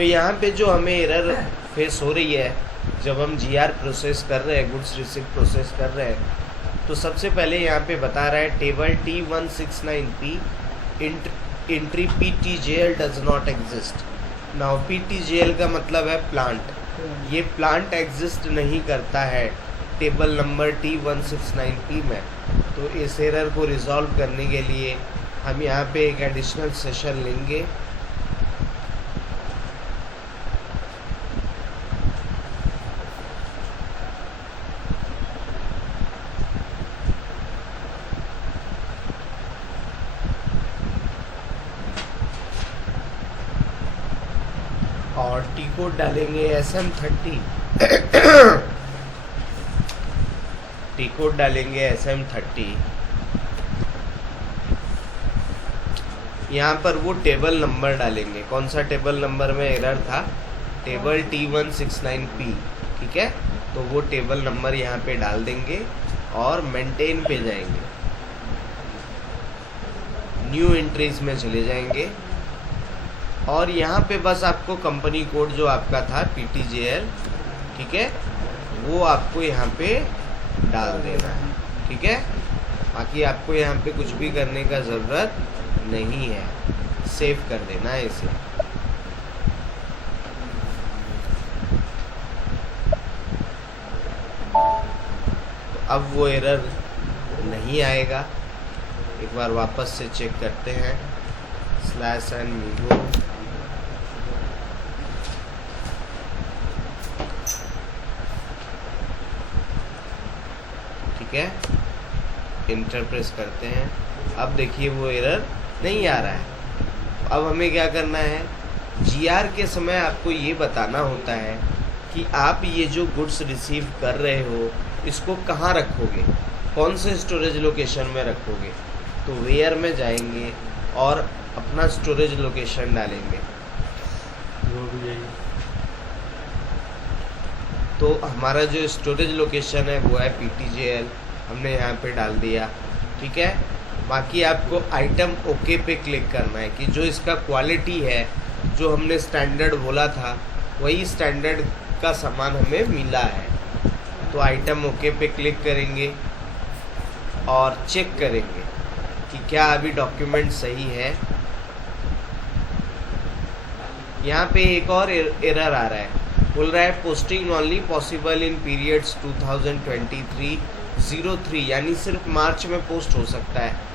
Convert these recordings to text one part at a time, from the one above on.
तो यहाँ पे जो हमें एरर फेस हो रही है जब हम जीआर प्रोसेस कर रहे हैं, गुड्स रिसीव प्रोसेस कर रहे हैं, तो सबसे पहले यहाँ पे बता रहा है table T169P entry PTJL does not exist. Now PTJL का मतलब है प्लांट, ये प्लांट एग्जिस्ट नहीं करता है टेबल नंबर T169P में। तो इस एरर को रिजॉल्व करने के लिए हम यहाँ पे एक एडिशनल सेशन लेंगे। और टी कोड डालेंगे SM30 टी कोड डालेंगे SM30। यहाँ पर वो टेबल नंबर डालेंगे, कौन सा टेबल नंबर में एरर था, टेबल T169P, ठीक है। तो वो टेबल नंबर यहाँ पे डाल देंगे और मेंटेन पे जाएंगे, न्यू एंट्रीज में चले जाएंगे और यहाँ पे बस आपको कंपनी कोड जो आपका था PTJL, ठीक है, वो आपको यहाँ पे डाल देना है, ठीक है। बाकी आपको यहाँ पे कुछ भी करने का ज़रूरत नहीं है, सेव कर देना है इसे। तो अब वो एरर नहीं आएगा। एक बार वापस से चेक करते हैं, /n ठीक है, इंटर प्रेस करते हैं। अब देखिए वो एरर नहीं आ रहा है। अब हमें क्या करना है, जीआर के समय आपको ये बताना होता है कि आप ये जो गुड्स रिसीव कर रहे हो इसको कहाँ रखोगे, कौन से स्टोरेज लोकेशन में रखोगे। तो वेयर में जाएंगे और अपना स्टोरेज लोकेशन डालेंगे। तो हमारा जो स्टोरेज लोकेशन है वो है PTJL, हमने यहाँ पे डाल दिया, ठीक है। बाकी आपको आइटम ओके पे क्लिक करना है कि जो इसका क्वालिटी है, जो हमने स्टैंडर्ड बोला था वही स्टैंडर्ड का सामान हमें मिला है। तो आइटम ओके पे क्लिक करेंगे और चेक करेंगे कि क्या अभी डॉक्यूमेंट सही है। यहाँ पे एक और एरर आ रहा है, बोल रहा है posting only possible in periods 2023-03, यानी सिर्फ मार्च में पोस्ट हो सकता है।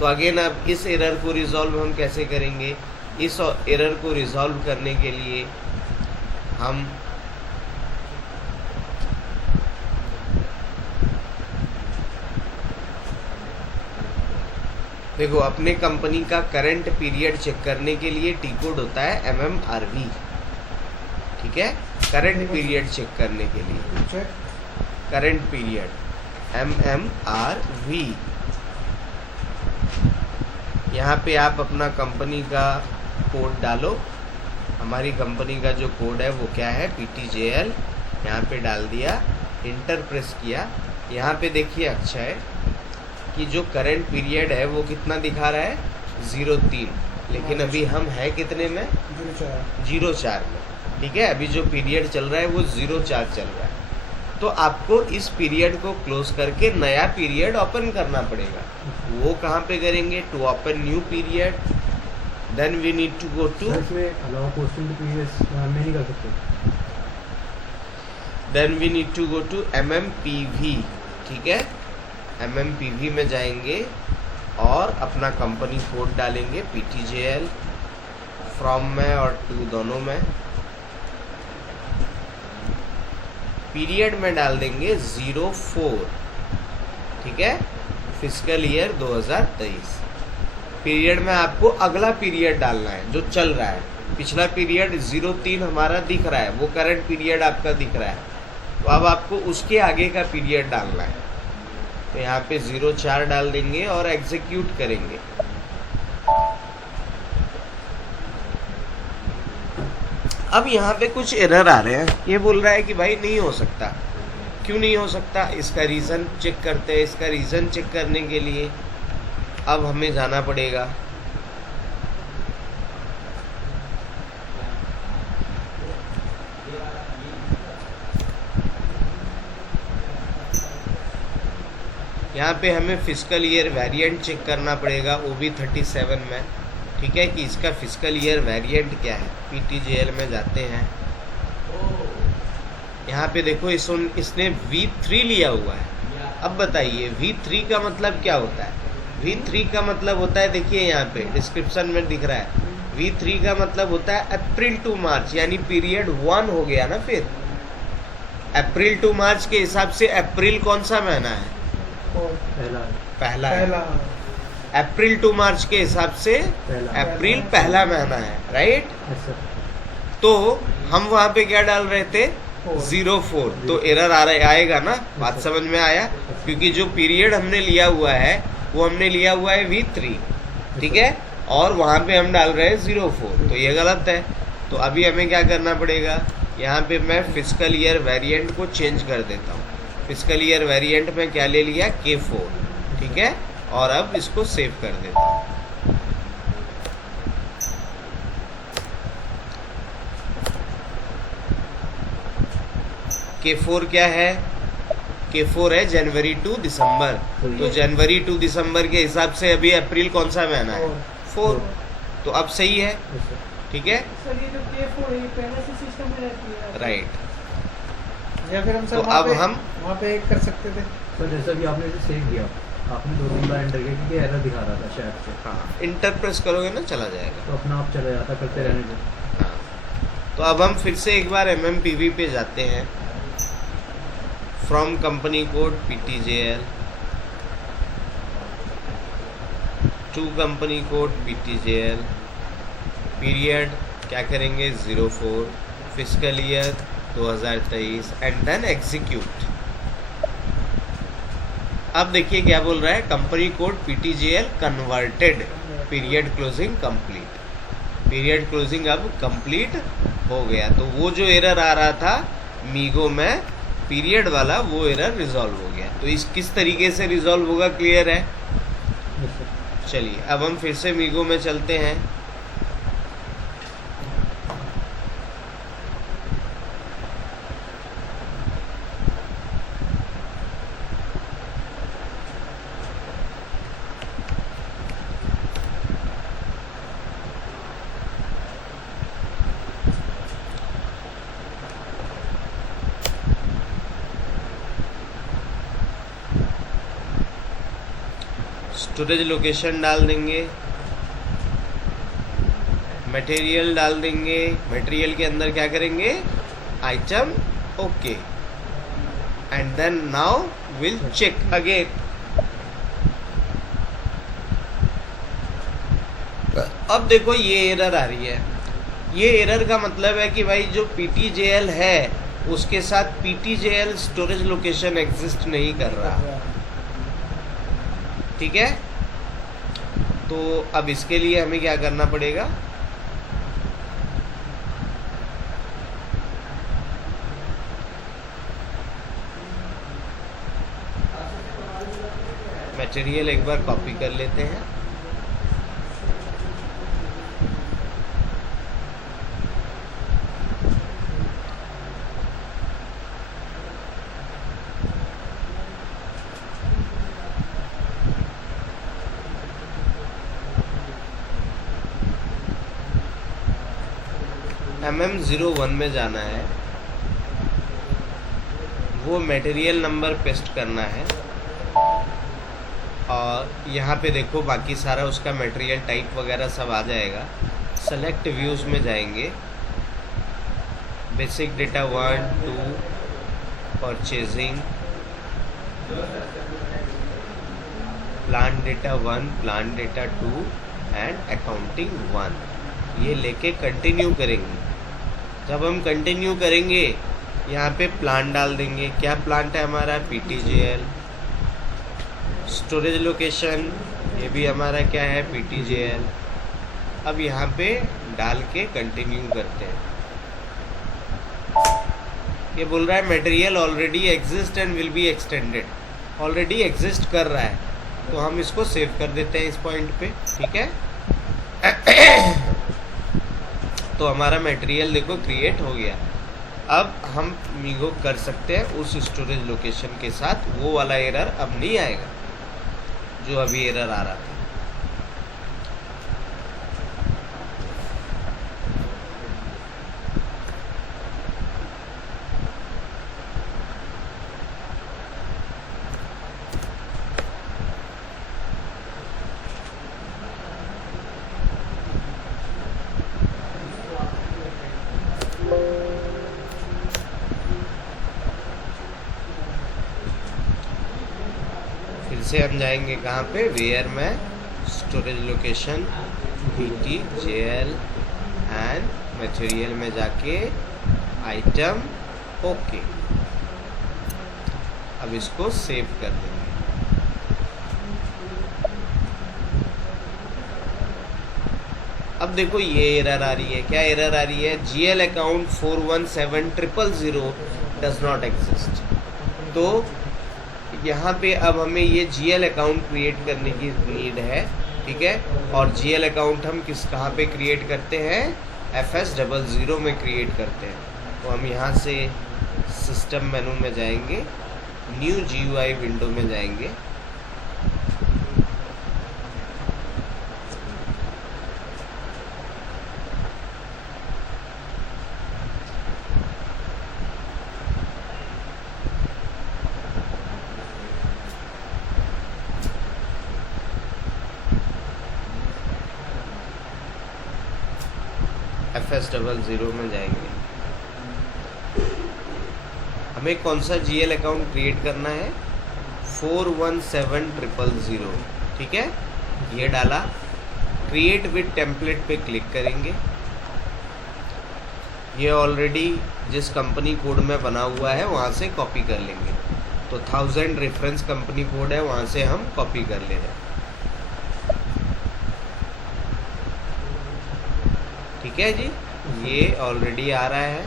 तो अगेन अब इस एरर को रिजॉल्व हम कैसे करेंगे, इस एरर को रिजॉल्व करने के लिए हम देखो अपने कंपनी का करंट पीरियड चेक करने के लिए टी कोड होता है MMRV, ठीक है। करंट पीरियड चेक करने के लिए करंट पीरियड MMRV। यहाँ पे आप अपना कंपनी का कोड डालो। हमारी कंपनी का जो कोड है वो क्या है, PTJL, यहाँ पे डाल दिया, इंटर प्रेस किया। यहाँ पे देखिए अक्षय कि जो करंट पीरियड है वो कितना दिखा रहा है, 03, लेकिन अभी हम है कितने में, 04 में, ठीक है। अभी जो पीरियड चल रहा है वो 04 चल रहा है। तो आपको इस पीरियड को क्लोज करके नया पीरियड ओपन करना पड़ेगा। वो कहाँ पे करेंगे, to open new period, then we need to go to then we need to go to MMPV, ठीक है। MMPV में जाएंगे और अपना कंपनी कोड डालेंगे PTJL, फ्रॉम में और टू दोनों में। पीरियड में डाल देंगे 04, ठीक है, फिस्कल ईयर 2023। पीरियड में आपको अगला पीरियड डालना है जो चल रहा है। पिछला पीरियड 03 हमारा दिख रहा है, वो करंट पीरियड आपका दिख रहा है। तो अब आपको उसके आगे का पीरियड डालना है। तो यहाँ पे 04 डाल देंगे और एग्जीक्यूट करेंगे। अब यहाँ पे कुछ एरर आ रहे हैं। ये बोल रहा है कि भाई नहीं हो सकता। क्यों नहीं हो सकता, इसका रीज़न चेक करते हैं। इसका रीज़न चेक करने के लिए अब हमें जाना पड़ेगा यहाँ पे हमें फिजिकल ईयर वेरिएंट चेक करना पड़ेगा OB37 में, ठीक है, कि इसका फिजिकल ईयर वेरिएंट क्या है। PTJL में जाते हैं, यहाँ पे देखो इसने V3 लिया हुआ है। अब बताइए V3 का मतलब क्या होता है। V3 का मतलब होता है, देखिए यहाँ पे डिस्क्रिप्शन में दिख रहा है, V3 का मतलब होता है अप्रैल टू मार्च, यानी पीरियड 1 हो गया ना। फिर अप्रैल टू मार्च के हिसाब से अप्रैल कौन सा महीना है? पहला है। अप्रैल टू मार्च के हिसाब से अप्रैल पहला महीना है, राइट। तो हम वहाँ पे क्या डाल रहे थे? 04। तो एरर आएगा ना, बात समझ में आया? क्योंकि जो पीरियड हमने लिया हुआ है वो हमने लिया हुआ है V3, ठीक है, और वहाँ पे हम डाल रहे हैं 04, तो ये गलत है। तो अभी हमें क्या करना पड़ेगा, यहाँ पे मैं फिजिकल ईयर वेरिएंट को चेंज कर देता हूँ। फिजिकल ईयर वेरिएंट में क्या ले लिया? K4, ठीक है, और अब इसको सेव कर देता हूँ। K4 क्या है? K4 है जनवरी टू दिसंबर। तो जनवरी टू दिसंबर के हिसाब से अभी अप्रैल कौन सा महीना है? 4। तो अब सही है, ठीक है, सर ये जो K4 है ये पहले से सिस्टम में रहती है, राइट। या फिर हम सर तो अब हम वहाँ पे कर सकते थे। सर जैसा कि आपने इसे सेव किया, आपने 2-3 बार एंटर किया क्योंकि एरर दिखा रहा था शायद से। हाँ, इंटर प्रेस करोगे ना चला जाएगा, तो अपना आप चला जाता, करते रहने दो। हाँ। तो अब हम फिर से एक बार MMPV पे जाते हैं। From company code PTJL to company code PTJL, period क्या करेंगे? 04, physical year 2023 and then execute. अब देखिए क्या बोल रहा है, company code PTJL converted, period closing complete. Period closing अब कंप्लीट हो गया। तो वो जो एरर आ रहा था मीगो में पीरियड वाला, वो एरर रिजॉल्व हो गया। तो इस किस तरीके से रिजॉल्व होगा, क्लियर है? चलिए अब हम फिर से मीगो में चलते हैं। स्टोरेज लोकेशन डाल देंगे, मटेरियल डाल देंगे। मटेरियल के अंदर क्या करेंगे? Item, okay, and then now will check again. अब देखो ये एरर आ रही है। ये एरर का मतलब है कि भाई जो PTJL है उसके साथ PTJL स्टोरेज लोकेशन एग्जिस्ट नहीं कर रहा, ठीक है। तो अब इसके लिए हमें क्या करना पड़ेगा? मटेरियल एक बार कॉपी कर लेते हैं। MM01 में जाना है, वो मटेरियल नंबर पेस्ट करना है, और यहाँ पे देखो बाकी सारा उसका मटेरियल टाइप वगैरह सब आ जाएगा। सेलेक्ट व्यूज़ में जाएंगे, basic data 1, 2, purchasing, plan data 1, plan data 2 and accounting 1। ये लेके कंटिन्यू करेंगे। जब हम कंटिन्यू करेंगे यहाँ पे प्लान डाल देंगे। क्या प्लांट है हमारा? PTJL। स्टोरेज लोकेशन ये भी हमारा क्या है? PTJL। अब यहाँ पे डाल के कंटिन्यू करते हैं। ये बोल रहा है material already exist and will be extended. Already exist कर रहा है, तो हम इसको सेव कर देते हैं इस पॉइंट पे, ठीक है। तो हमारा मटेरियल देखो क्रिएट हो गया। अब हम मीगो कर सकते हैं उस स्टोरेज लोकेशन के साथ, वो वाला एरर अब नहीं आएगा। जो अभी एरर आ रहा था। फिर से हम जाएंगे कहाँ पे, वेयर में storage location PTJL and material में जाके आइटम, ओके। अब इसको सेव कर देंगे। अब देखो ये एरर आ रही है, क्या एरर आ रही है, GL account 417000 does not exist. तो यहाँ पे अब हमें ये GL अकाउंट क्रिएट करने की नीड है, ठीक है। और GL अकाउंट हम कहाँ पे क्रिएट करते हैं, FS00 में क्रिएट करते हैं। तो हम यहाँ से सिस्टम मेनू में जाएंगे, न्यू GUI विंडो में जाएंगे, FS00 में जाएंगे। हमें कौन सा GL अकाउंट क्रिएट करना है, 417000, ठीक है। ये डाला, क्रिएट विद टेम्पलेट पे क्लिक करेंगे। ये ऑलरेडी जिस कंपनी कोड में बना हुआ है वहाँ से कॉपी कर लेंगे। तो 1000 रेफरेंस कंपनी कोड है, वहाँ से हम कॉपी कर ले रहे हैं, ठीक है जी। ये ऑलरेडी आ रहा है।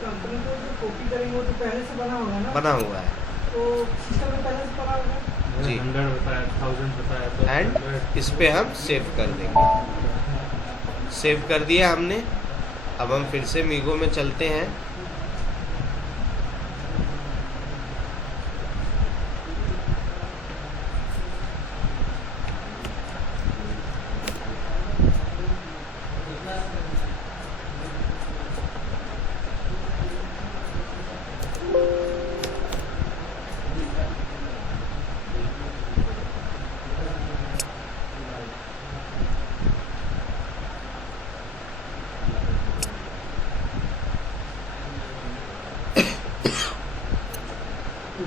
कंपनी को जो कॉपी करेंगे वो तो पहले से बना होगा ना, बना हुआ है तो सिस्टम में पहले से बना होगा जी। 100 बताया, 1000 बताया, तो एंड इस पे हम सेव कर देंगे। सेव कर दिया हमने। अब हम फिर से मीगो में चलते हैं।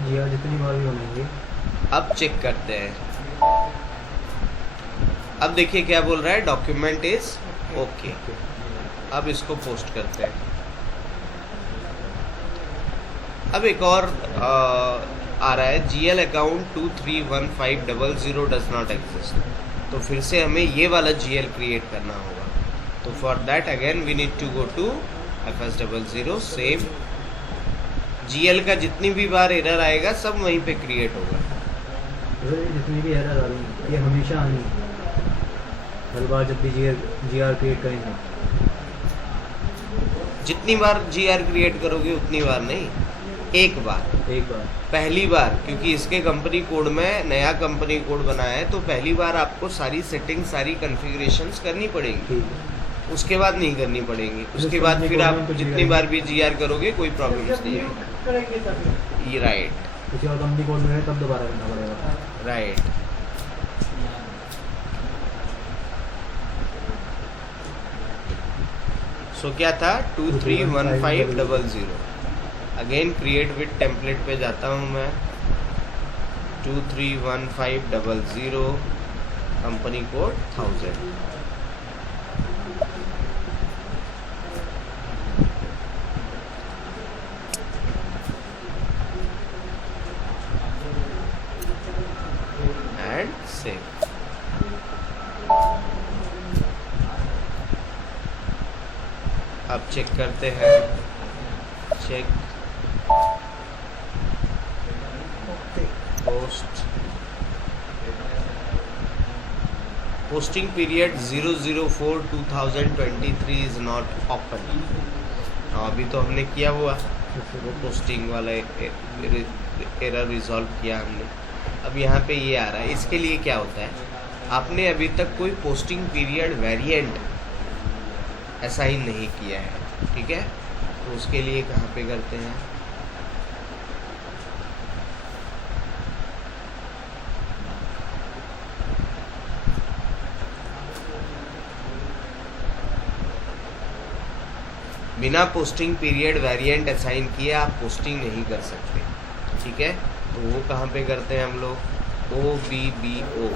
GR जितनी बार भी बनाएंगे। अब चेक करते हैं। अब देखिए क्या बोल रहा है, डॉक्यूमेंट इज ओके। अब इसको पोस्ट करते हैं। अब एक और आ रहा है, GL account 231500 does not exist. तो फिर से हमें ये वाला GL क्रिएट करना होगा। तो for that again we need to go to FS00, same GL का जितनी भी बार एरर आएगा सब वहीं पे क्रिएट होगा। जितनी भी एरर आ रही है ये हमेशा आनी है, हर बार जब भी GR क्रिएट करेंगे। जितनी बार GR क्रिएट करोगे उतनी बार नहीं, एक बार पहली बार, क्योंकि इसके कंपनी कोड में नया कंपनी कोड बनाया है। तो पहली बार आपको सारी सेटिंग, सारी कॉन्फ़िगरेशंस करनी पड़ेगी, उसके बाद नहीं करनी पड़ेंगी। उसके बाद फिर आप जितनी बार भी GR करोगे कोई प्रॉब्लम नहीं है। करेंगे तभी। ये राइट, किसी और कंपनी कोड में है तब दोबारा करना पड़ेगा। राइट। सो क्या था, 231500। अगेन क्रिएट विद टेम्पलेट पे जाता हूँ मैं, 231500, कंपनी कोड 1000। And save. अब चेक करते हैं, check post posting period 004/2023 is not open. अभी तो हमने किया हुआ वो पोस्टिंग वाला एरर रिजॉल्व किया हमने। अब यहाँ पे ये आ रहा है, इसके लिए क्या होता है, आपने अभी तक कोई पोस्टिंग पीरियड वेरिएंट असाइन नहीं किया है, ठीक है। तो उसके लिए कहाँ पे करते हैं, बिना पोस्टिंग पीरियड वेरिएंट असाइन किए आप पोस्टिंग नहीं कर सकते, ठीक है। तो वो कहाँ पे करते हैं हम लोग, OBBO।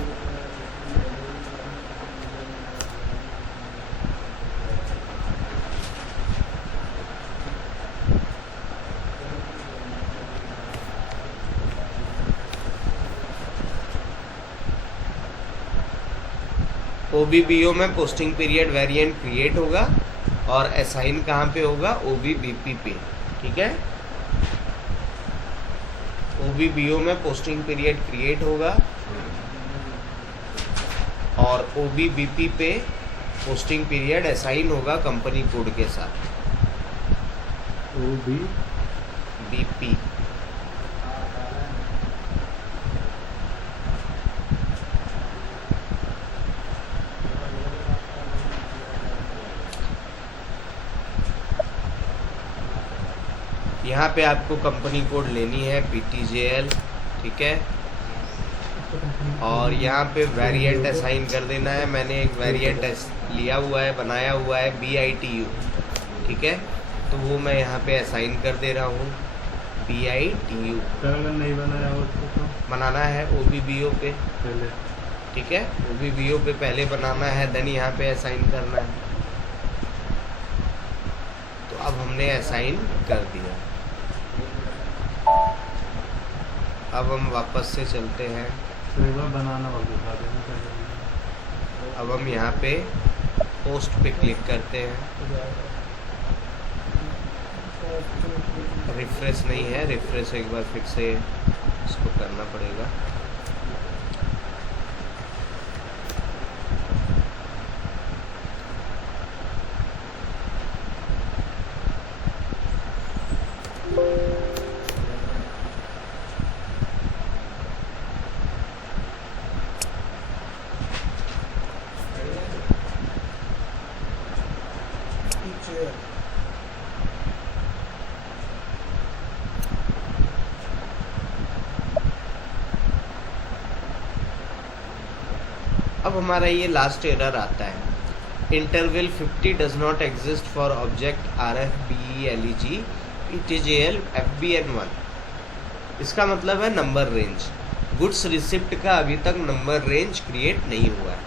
OBBO में पोस्टिंग पीरियड वेरिएंट क्रिएट होगा और असाइन कहाँ पे होगा, OBBP पे, ठीक है। OBBO में पोस्टिंग पीरियड क्रिएट होगा और OBBP पे पोस्टिंग पीरियड असाइन होगा कंपनी कोड के साथ, OBBP। यहाँ पे आपको कंपनी कोड लेनी है PTJL, ठीक है। और यहाँ पे वेरिएंट असाइन कर देना है। मैंने एक वेरिएंट लिया हुआ है, बनाया हुआ है BITU, ठीक है। तो वो मैं यहाँ पे असाइन कर दे रहा हूँ BITU। अगर नहीं बनाया हो तो बनाना है OBBO पे पहले, ठीक है। OBBO पे पहले बनाना है, देन यहाँ पे असाइन करना है। तो अब हमने असाइन कर दिया। अब हम वापस से चलते हैं। तो एक बार बनाना और दिखा देना पहले। अब हम यहाँ पे पोस्ट पे क्लिक करते हैं। रिफ्रेश नहीं है, रिफ्रेश एक बार फिर से इसको करना पड़ेगा। अब हमारा ये लास्ट एरर आता है, interval 50 does not exist for object RFBELEG PTJL FBN1। इसका मतलब है नंबर रेंज। गुड्स रिसिप्ट का अभी तक नंबर रेंज क्रिएट नहीं हुआ है,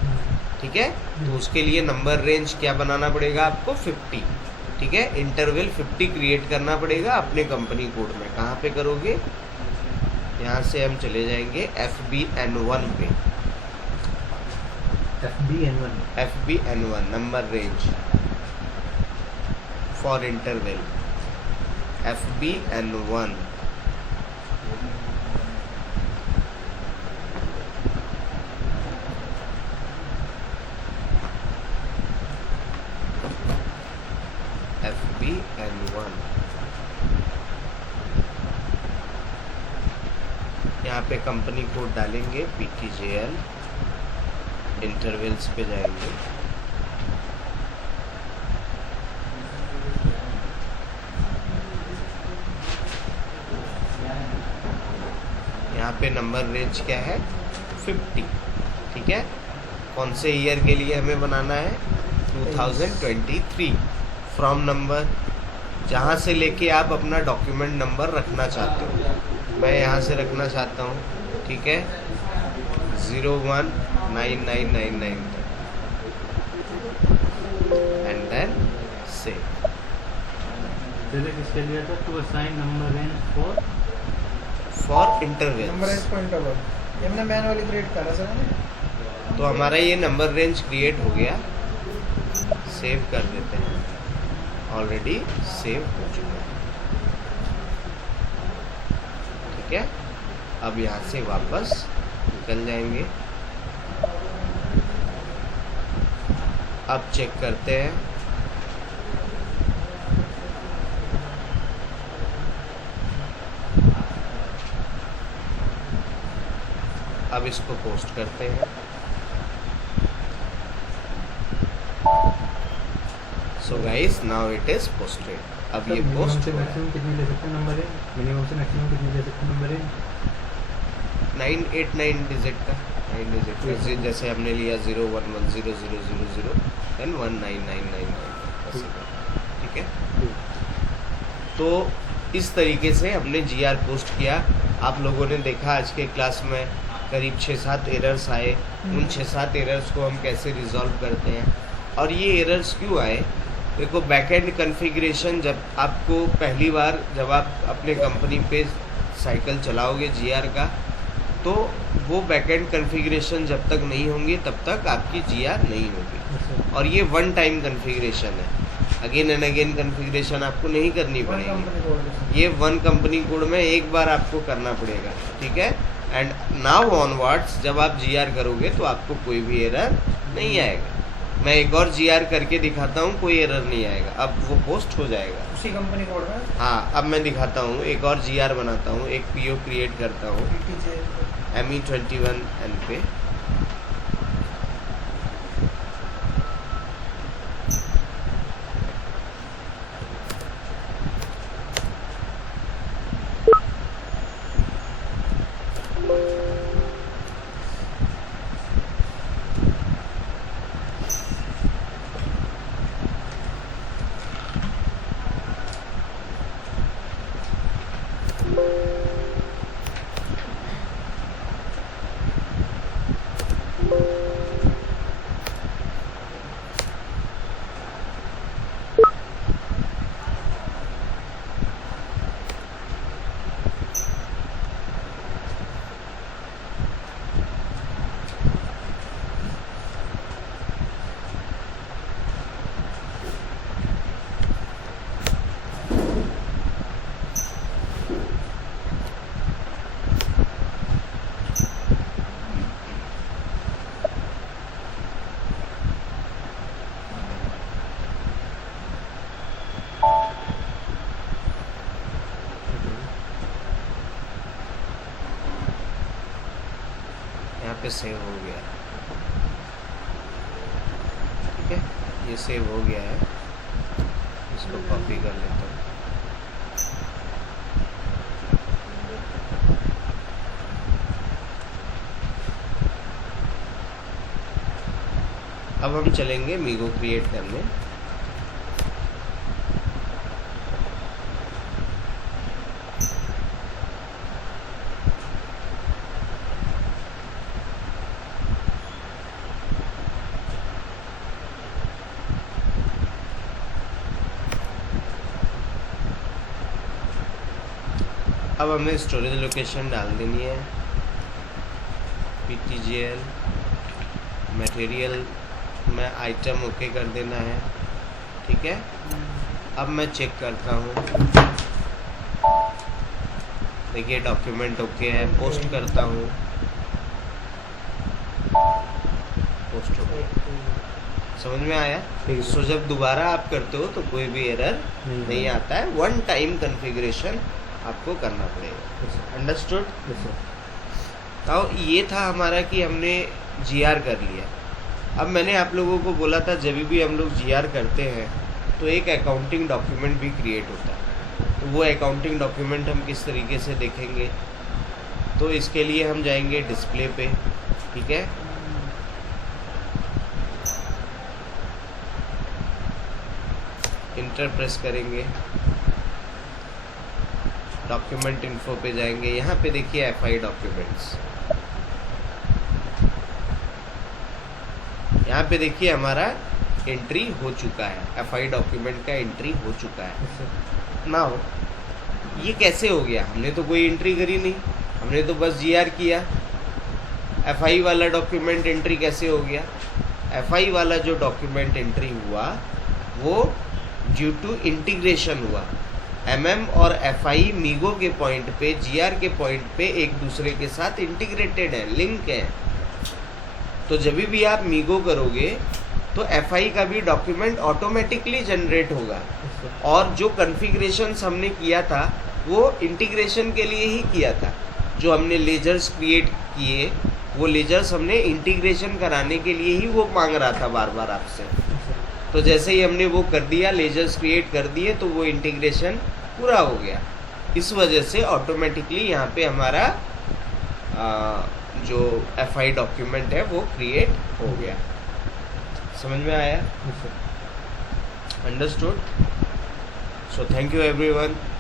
ठीक है। तो उसके लिए नंबर रेंज क्या बनाना पड़ेगा आपको, 50, ठीक है। इंटरवल 50 क्रिएट करना पड़ेगा अपने कंपनी कोड में। कहाँ पे करोगे, यहाँ से हम चले जाएंगे FBN1 पे। FBN1 number range for interval FBN1। FBN1 यहाँ पे कंपनी कोड डालेंगे PTJL, इंटरवल्स पे जाएंगे। यहाँ पे नंबर रेंज क्या है, 50, ठीक है। कौन से ईयर के लिए हमें बनाना है, 2023। फ्रॉम नंबर, जहाँ से लेके आप अपना डॉक्यूमेंट नंबर रखना चाहते हो। मैं यहाँ से रखना चाहता हूँ, ठीक है, 019999 एंड देन सेव। पहले किसके लिए था, to assign number range for interval. Number range for interval ये हमने मैनुअली क्रिएट करा सर ने। तो हमारा ये नंबर रेंज क्रिएट हो गया। सेव कर देते हैं, ऑलरेडी सेव हो चुका है, ठीक है। अब यहाँ से वापस निकल जाएंगे। अब चेक करते हैं। अब इसको पोस्ट करते हैं। So guys now it is posted. अब ये मिनिमम पोस्ट से मैक्सिमम कितनी ले सकते हैं नंबर है? मिनिमम से मैक्सिमम कितनी ले सकते हैं नंबर है? 989 डिजिट का, 9 डिजिट का। जैसे हमने लिया 0110000 देन 19999 ठीक है। तो इस तरीके से हमने GR पोस्ट किया। आप लोगों ने देखा आज के क्लास में करीब 6-7 एरर्स आए। उन 6-7 एरर्स को हम कैसे रिजॉल्व करते हैं और ये एरर्स क्यों आए। देखो बैकएंड कॉन्फ़िगरेशन जब आपको पहली बार जब आप अपने कंपनी पे साइकिल चलाओगे GR का, तो वो बैकएंड कॉन्फ़िगरेशन जब तक नहीं होंगी तब तक आपकी GR नहीं होगी। और ये वन टाइम कॉन्फ़िगरेशन है, अगेन एंड अगेन कॉन्फ़िगरेशन आपको नहीं करनी पड़ेगी। ये वन कंपनी कोड में एक बार आपको करना पड़ेगा, ठीक है। एंड नाउ ऑनवर्ड्स जब आप GR करोगे तो आपको कोई भी एरर नहीं आएगा। मैं एक और GR करके दिखाता हूँ, कोई एरर नहीं आएगा। अब वो पोस्ट हो जाएगा उसी कंपनी कोड में। हाँ, अब मैं दिखाता हूँ, एक और GR बनाता हूँ, एक PO क्रिएट करता हूँ ME21N पे। यहाँ पे सेव हो गया, ठीक है। ये सेव हो गया है, इसको कॉपी कर लेता हूँ। अब हम चलेंगे मीगो क्रिएट करने। अब हमें स्टोरेज लोकेशन डाल देनी है, PTGL मटेरियल में आइटम ओके कर देना है, ठीक है। अब मैं चेक करता हूँ, देखिए डॉक्यूमेंट ओके है, पोस्ट करता हूँ, पोस्ट हो गया। समझ में आया? सो जब दोबारा आप करते हो तो कोई भी एरर नहीं आता है। वन टाइम कॉन्फ़िगरेशन आपको करना पड़ेगा। अंडरस्टूड? तो ये था हमारा कि हमने GR कर लिया। अब मैंने आप लोगों को बोला था जब भी हम लोग GR करते हैं तो एक अकाउंटिंग डॉक्यूमेंट भी क्रिएट होता है। तो वो अकाउंटिंग डॉक्यूमेंट हम किस तरीके से देखेंगे, तो इसके लिए हम जाएंगे डिस्प्ले पे, ठीक है। इंटर प्रेस करेंगे, डॉक्यूमेंट इन्फो पे जाएंगे। यहाँ पे देखिए FI डॉक्यूमेंट्स, यहाँ पे देखिए हमारा एंट्री हो चुका है, FI डॉक्यूमेंट का एंट्री हो चुका है। नाउ ये कैसे हो गया? हमने तो कोई एंट्री करी नहीं, हमने तो बस GR किया। FI वाला डॉक्यूमेंट एंट्री कैसे हो गया? FI वाला जो डॉक्यूमेंट एंट्री हुआ वो ड्यू टू इंटीग्रेशन हुआ। MM और FI मीगो के पॉइंट पे, GR के पॉइंट पे एक दूसरे के साथ इंटीग्रेटेड है, लिंक है। तो जब भी आप मीगो करोगे तो FI का भी डॉक्यूमेंट ऑटोमेटिकली जनरेट होगा। Yes sir. और जो कॉन्फ़िगरेशंस हमने किया था वो इंटीग्रेशन के लिए ही किया था। जो हमने लेजर्स क्रिएट किए वो लेजर्स हमने इंटीग्रेशन कराने के लिए ही वो मांग रहा था बार बार आपसे। Yes sir. तो जैसे ही हमने वो कर दिया, लेजर्स क्रिएट कर दिए, तो वो इंटीग्रेशन पूरा हो गया। इस वजह से ऑटोमेटिकली यहाँ पे हमारा जो FI डॉक्यूमेंट है वो क्रिएट हो गया। समझ में आया? Yes sir. Understood? So thank you everyone.